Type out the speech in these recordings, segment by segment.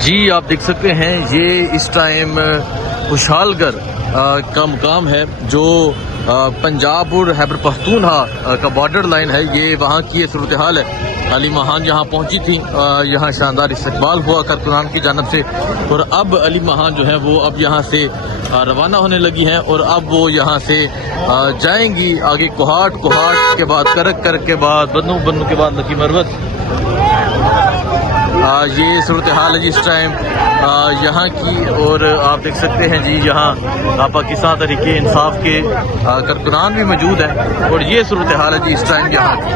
جی آپ دیکھ سکتے ہیں یہ اس ٹائم خوشحال گر کا مقام ہے جو پنجاب اور خیبر پختونخوا کا بارڈر لائن ہے. یہ وہاں کی صورتحال ہے. علی مہان یہاں پہنچی تھی, یہاں شاندار استقبال ہوا کارکنان کی جانب سے, اور اب علی مہان جو ہے وہ اب یہاں سے روانہ ہونے لگی ہیں, اور اب وہ یہاں سے جائیں گی آگے کوہاٹ کے بعد کرک کے بعد بنو کے بعد لکی مروت. یہ صورتحال ہے جی اس ٹائم یہاں کی, اور آپ دیکھ سکتے ہیں جی یہاں پاکستان تحریک انصاف کے کارکنان بھی موجود ہیں, اور یہ صورتحال ہے جی اس ٹائم یہاں کی.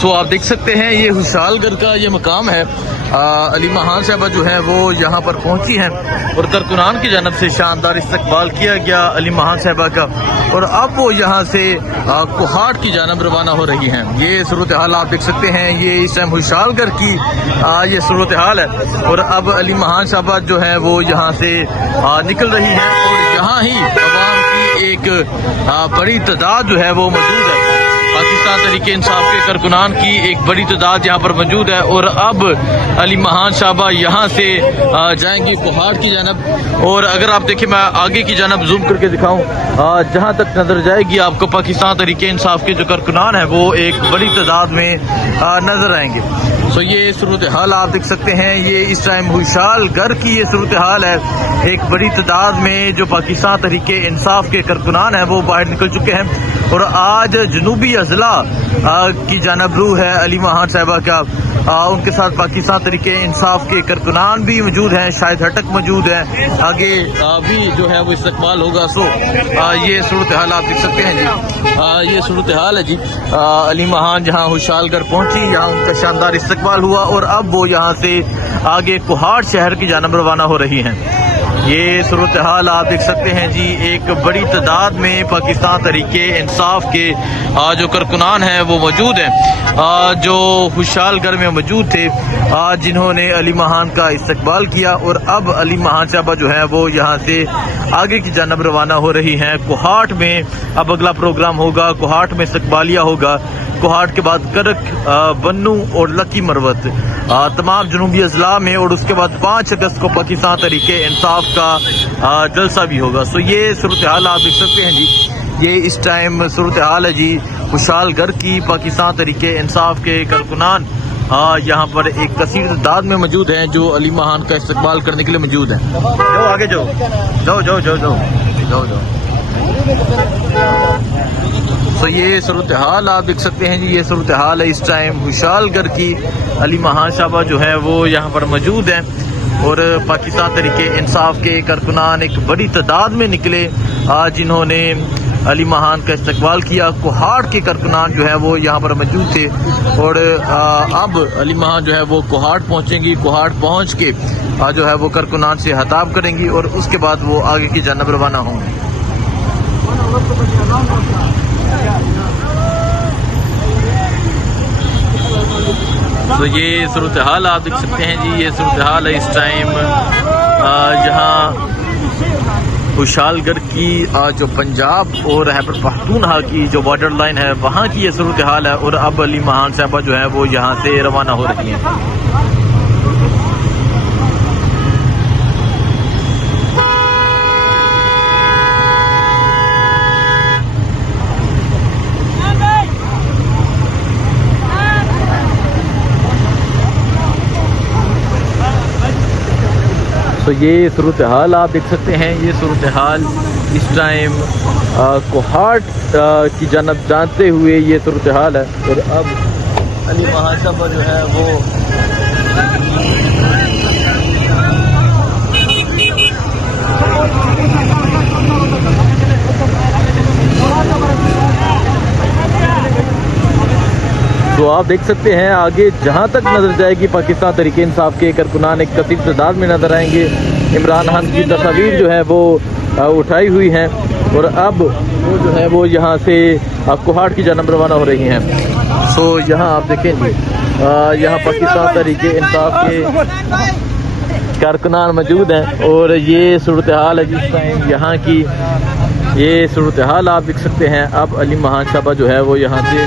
سو آپ دیکھ سکتے ہیں یہ خوشحال گر کا یہ مقام ہے. علی مہان صاحبہ جو ہے وہ یہاں پر پہنچی ہیں, اور کارکنان کی جانب سے شاندار استقبال کیا گیا علی مہان صاحبہ کا, اور اب وہ یہاں سے کوہاٹ کی جانب روانہ ہو رہی ہیں. یہ صورتحال آپ دیکھ سکتے ہیں, یہ اس ٹائم خوشحال گر کی یہ صورتحال ہے, اور اب علی مہان صاحبہ جو ہے وہ یہاں سے نکل رہی ہیں, اور یہاں ہی عوام کی ایک بڑی تعداد جو ہے وہ موجود ہے. پاکستان تحریک انصاف کے کارکنان کی ایک بڑی تعداد یہاں پر موجود ہے, اور اب علی مہان صاحبہ یہاں سے جائیں گی کوہاٹ کی جانب. اور اگر آپ دیکھیں میں آگے کی جانب زوم کر کے دکھاؤں, جہاں تک نظر جائے گی آپ کو پاکستان تحریک انصاف کے جو کارکنان ہیں وہ ایک بڑی تعداد میں نظر آئیں گے. تو یہ صورتحال آپ دیکھ سکتے ہیں, یہ اس ٹائم خوشحال گر کی یہ صورتحال ہے. ایک بڑی تعداد میں جو پاکستان تحریک انصاف کے کارکنان ہیں وہ باہر نکل چکے ہیں, اور آج جنوبی اضلاع کی جانب روح ہے علی مہان صاحبہ کا. ان کے ساتھ پاکستان تحریک انصاف کے کارکنان بھی موجود ہیں, شاہد ہٹک موجود ہیں, آگے بھی جو ہے وہ استقبال ہوگا. سو یہ صورتحال آپ دیکھ سکتے ہیں جی, یہ صورتحال ہے جی. علی مہان جہاں خوشحال گر پہنچی, یہاں ان کا شاندار استقبال ہوا, اور اب وہ یہاں سے آگے کوہاٹ شہر کی جانب روانہ ہو رہی ہیں. یہ صورتحال آپ دیکھ سکتے ہیں جی, ایک بڑی تعداد میں پاکستان تحریک انصاف کے جو کارکنان ہیں وہ موجود ہیں, جو خوشحال گر میں موجود تھے, جنہوں نے علی مہان کا استقبال کیا, اور اب علی مہان صاحبہ جو ہے وہ یہاں سے آگے کی جانب روانہ ہو رہی ہیں. کوہاٹ میں اب اگلا پروگرام ہوگا, کوہاٹ میں استقبالیہ ہوگا, کوہاٹ کے بعد کرک, بنو اور لکی مروت تمام جنوبی اضلاع میں, اور اس کے بعد 5 اگست کو پاکستان تحریک انصاف کا جلسہ بھی ہوگا. سو یہ صورتحال آپ دیکھ سکتے ہیں جی, یہ اس ٹائم صورتحال ہے جی خوشحال گر کی. پاکستان تحریک انصاف کے کارکنان یہاں پر ایک کثیر تعداد میں موجود ہیں جو علی مہان کا استقبال کرنے کے لیے موجود ہیں. جاؤ آگے جاؤ. تو یہ صورتحال آپ دیکھ سکتے ہیں جی, یہ صورتحال ہے اس ٹائم خوشحال گر کی. علی مہان صاحبہ جو ہے وہ یہاں پر موجود ہیں, اور پاکستان تحریک انصاف کے کارکنان ایک بڑی تعداد میں نکلے جنہوں نے علی مہان کا استقبال کیا. کوہاٹ کے کارکنان جو ہے وہ یہاں پر موجود تھے, اور اب علی مہان جو ہے وہ کوہاٹ پہنچیں گی. کوہاٹ پہنچ کے جو ہے وہ کارکنان سے خطاب کریں گی, اور اس کے بعد وہ آگے کی جانب روانہ ہوں گے. تو یہ صورتحال آپ دیکھ سکتے ہیں جی, یہ صورتحال ہے اس ٹائم جہاں خوشحال گر کی جو پنجاب اور خیبر پختونخوا کی جو بارڈر لائن ہے وہاں کی یہ صورتحال ہے, اور اب علی مہان صاحبہ جو ہے وہ یہاں سے روانہ ہو رہی ہیں. تو یہ صورتحال آپ دیکھ سکتے ہیں, یہ صورتحال اس ٹائم کوہاٹ کی جانب جانتے ہوئے یہ صورتحال ہے, اور اب علی مہان صاحبہ جو ہے وہ تو آپ دیکھ سکتے ہیں آگے جہاں تک نظر جائے گی پاکستان تحریک انصاف کے کارکنان ایک کثیر تعداد میں نظر آئیں گے. عمران خان کی تصاویر جو ہے وہ اٹھائی ہوئی ہیں, اور اب وہ جو ہے وہ یہاں سے کوہاٹ کی جانب روانہ ہو رہی ہیں. سو یہاں آپ دیکھیں جی, یہاں پاکستان تحریک انصاف کے کارکنان موجود ہیں, اور یہ صورتحال ہے جس ٹائم یہاں کی. یہ صورتحال آپ دیکھ سکتے ہیں. اب علی مہان صاحبہ جو ہے وہ یہاں سے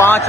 5